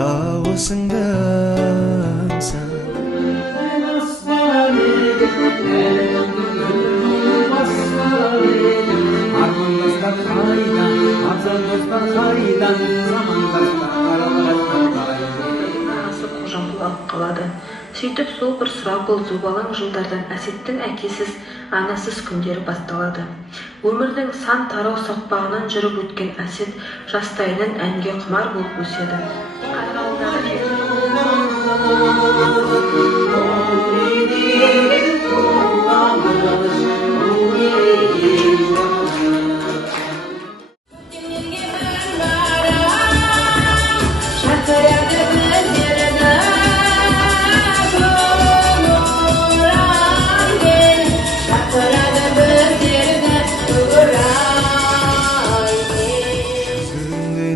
дауысыңдансың. Қожамбыл алып қалады. Сөйтіп сол бір сұрапыл зобалаң жылдардан Әсеттің әкесіз, анасыз күндері басталады. Өмірдің сан тарау соқпағынан жүріп өткен Әсет жастайынан әнге құмар болып өседі.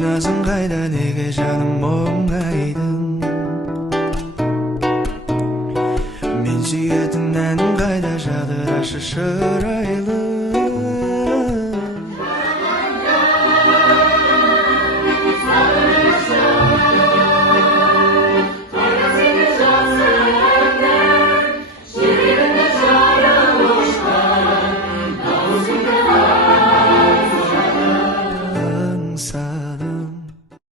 Назым қайда, неге жаным мұңайдың? Мен сүйетін әнің қайда, жадырашы шырайлы.